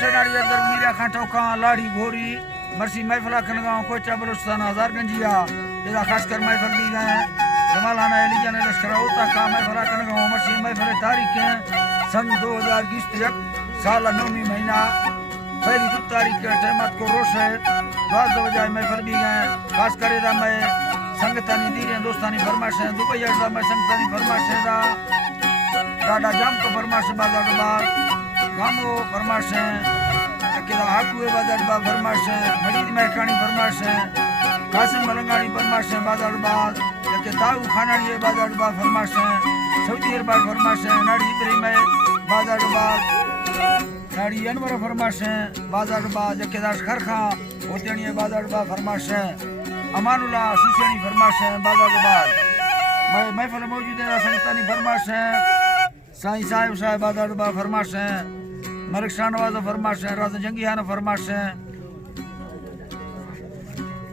रोशे नाड़ी अगर मीरा खाटो का लाड़ी घोरी मरसी महफिला कनगांव कोचा बलूचिस्तान हजार गंजिया इधर खासकर महफिल भी गए जमालाना एलिया ने लश्कर होता का महफिला कनगांव मरसी महफिल तारीखें सन 2021 साल 9वीं महीना पहली 2 तारीख के टहमत को रोशे 12 बजे महफिल भी गए खासकर इधर मैं संगतानी दीरे दोस्तानी फरमाशें दुबई अड्डा में संगतानी फरमाशें दा डाडा जाम को फरमाशें बाजार बाग गामो फरमाशें केदा हाकुए बाजार बाग फरमाशें मजीद महकानी फरमाशें कासिम मलंगानी फरमाशें बाजार बाग के ताऊ खानानी बाजार बाग फरमाशें सऊदी अरब फरमाशें नाड़ी इब्राहिम बाजार बाग नाड़ी अनवर फरमाशें बाजार बाग के दाश खरखा होतेनी बाजार बाग फरमाशें अमानुल्लाह सुसेनी फरमाशें बाजार बाग मैं महफिल मौजूद है संगतानी फरमाशें साईं साहब बाजार बाग फरमाशें मलिक शाहनवाज फरमाशें राजा जंगियान फरमाशें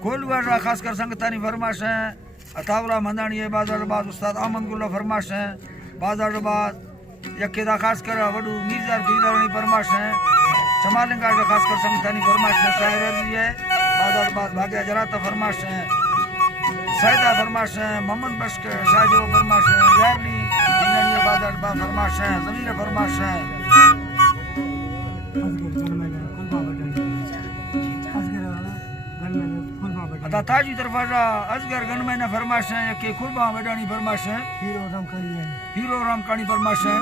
कोलवाड़ा खासकर संगतानी फरमाशें अतावरा मंदानी बाजार बाग उस्ताद अहमद गुल्ला फरमाशें बाजार बाग यकेदा खासकर वडू मीरजार पीरानी फरमाशें चमालिंगा खासकर संगतानी फरमाशें शायर है बाजार बाग भाग्य जराता फरमाशें सैदा फरमाशें मोहम्मद बश्क शाहजो फरमाशें यारली इंजनियर बाजार बाग फरमाशें जमीर फरमाशें अता ताजी दरवाजा असगर गनमैन फरमाशें के खुरबा वडानी फरमाशें हीरो राम कानी फरमाशें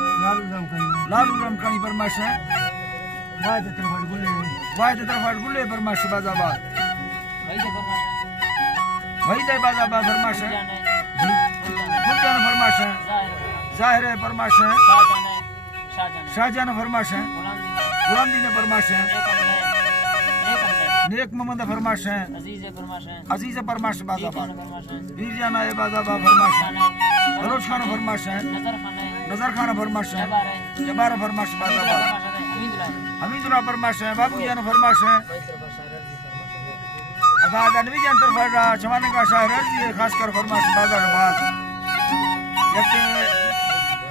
लालू राम कानी फरमाशें वायद तरफाट गुल्ले फरमाशें बाजाबाद वही दे बाजाबाद फरमाशें गुलजान फरमाशें जाहिर फरमाशें शाहजान फरमाशें गुलामदी ने फरमाशें नेक मोहम्मद फरमाशें अजीज फरमाशें बाजाबाद वीरजाना बाजाबाद फरमाशें बलोच खान फरमाशें नजर खान फरमाशें जबार फरमाशें बाजाबाद हमीदुल्लाह फरमाशें बाबूजान फरमाशें अदा गनवीजान तरफा जमाने का शायर अर्जी खासकर फरमाशें बाजाबाद यके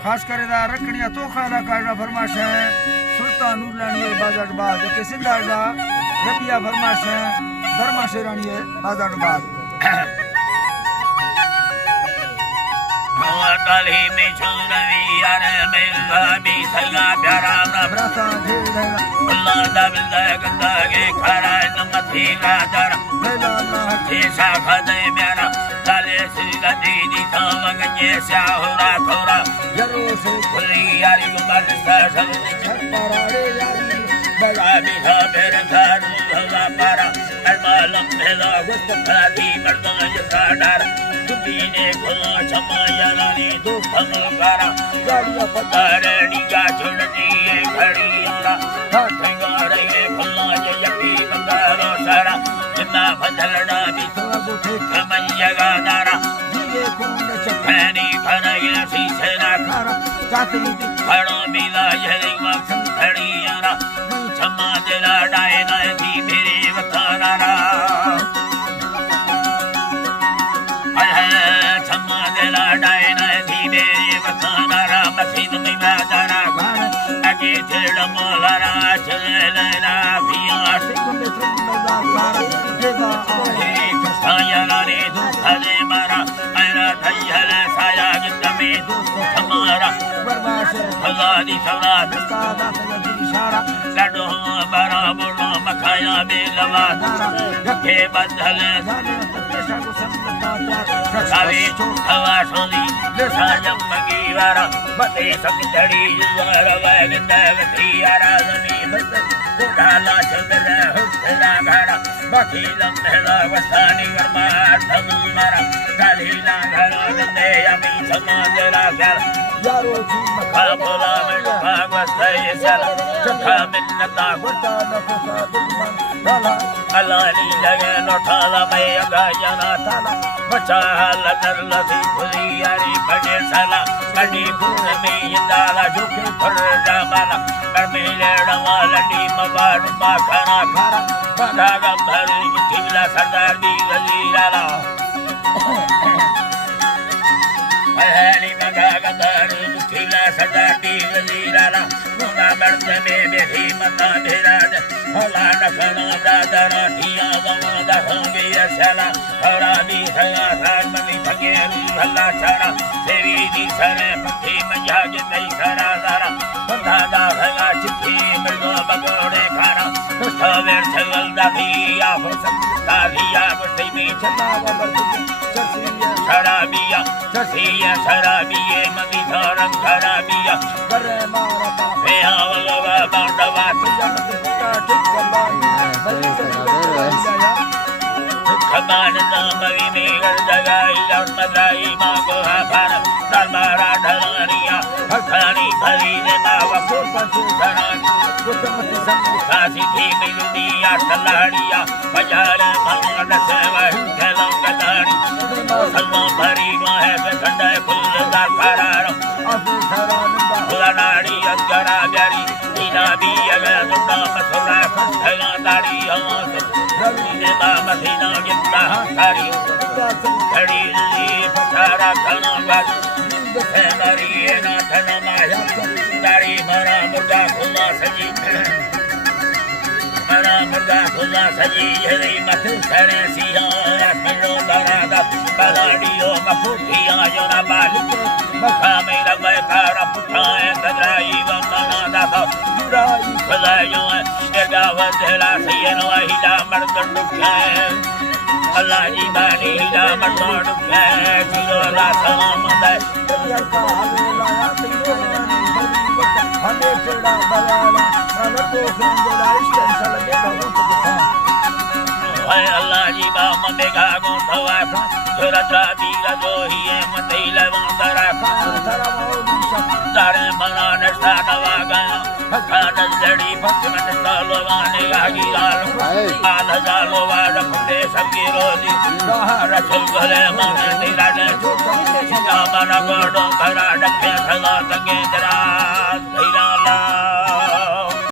खासकर इदा रखनिया तो खाला का फरमाशें सुल्तान नूरलानी बाजाबाद यके सिंधाड़ा रबिया फरमाशें धर्मा शेरानी बाजाबाद काली में चुनवी यार मेरा भी सगा प्यारा नबरता दे अल्लाह दा बिल्दा गंदा के खरा नमती रादर मेला अल्लाह के शाखा दे मेरा ताले सिगा दीदी थावंग ये शाहरा थोरा जरो से खुली यारी उमर सा सब छपरारे यारी बड़ा भी था मेरे घर हवा पारा अलमालम मेला वस्त खादी मर्दा जसा डर तुबीने खुला छमाया रानी दो फमकारा गाड़ियां पतारनी का छोड़नी है घड़ी यारा हाथेगा रहे खुला ये यकी बंगारो सारा जिन्ना बदलना भी तो गुठे कमैया गादारा जिए कुंड चखनी खना ये शीशे ना खारा चातरी खड़ो मिला ये मक्सद खड़ी यारा छमा तेरा डाए ना थी मेरे वताना छम्मा दिला डायना दी मेरी वताना राम सीध में बाजारा घर अगे छेड़ मोलारा चलेना पिया सिकुंड सुंदर कार देगा आहे कसाया रे दुखले मारा मेरा थैयल साया जिंद में दोस्त हमारा बर्बाद भला दी सवरा दस्ता इशारा लडो बरा बोलो मखाया बेलवा धारा रखे बदल जाने पेशा को समझता सावे हवा सोली साजम मगीवारा बते सकड़ी जुवार वगंद वतियारा जमी बस डाला चंद्र हुसला घड़ा बाकी लम्हेला वसानी वर्मा धमारा कालीला घड़ा गंदे अमी समाजला कर यारो जी मखा बोला मैं भागवत है सला चखा मिन्नता गुटा नखसा दुश्मन डाला अलानी लगे नोठाला मैं अगायना थाला बचा लदर लसी खुली यारी बड़े साला बड़ी भूल में ये डाला झुके फर जामाला कर में लेड़ा वाली मवार माखना खारा बड़ा गंभर मुठीला सरदार भी गली डाला हरी मगा गंभर मुठीला सरदार भी गली डाला मुना मर्द में बेही मता भेरा Hala Nakana Dadara Tia Gamada Hambia Sala Haradi Haya Harmani Pageru Hala Sara Devi Di Sara Pati Majagi Dai Sara Sara Pandada Haya Chipi Mirgo Bagore Kana Kustaver Sagal Daviya Daviya Gustimi Chalawa Bartuki Sarabia Sasiya Sarabiye Manditaran Sarabiya Karemara Veha Valava Bandava Kaman Namari Megal Dagai Yarmadai Mago Hapana Dalmara Dalania Hakani Paline Mava Purpantu Saran Kutamati Samukasi Kimi Talaria Pajale Mangada Seva Kalangadari Salvam Parima Hebe Kandai Pulazar Kararo Afu Saranamba Pulanari Angaragari Inabi Agadunda Masura Kalandari Amasu Ravine Mamasina Gita Hari Hari Patara Kanambat Semari Ena Tanamaya Dari Mara Murda Kula Saji Mara Murda Kula Saji Yeri Matu Sare Siya Asmiro Barada Baladio Maputi Ayona Bali Makame Lavekara Puta Kadrai Vamanada Yurai Palayo Edawa Dela Sieno Hida Mardandukan Allah Ibani Hida Mardandukan Tirola Salamanda Yaka Halaya Tironi Hane Peda Balala Nalato Kandela Istan Salamega Mutukan Hai Allah Iba Mamega Gontawa Suratra Dila Dohi Matila Vandara Taramodisha Dare Manana Sanavaga Hakana Zadi Patiman Salovani Agilal Alazalova Pute Sagirodi Sahara Chulgale Manani Rada Yamana Gordo Karada Ketala Gendra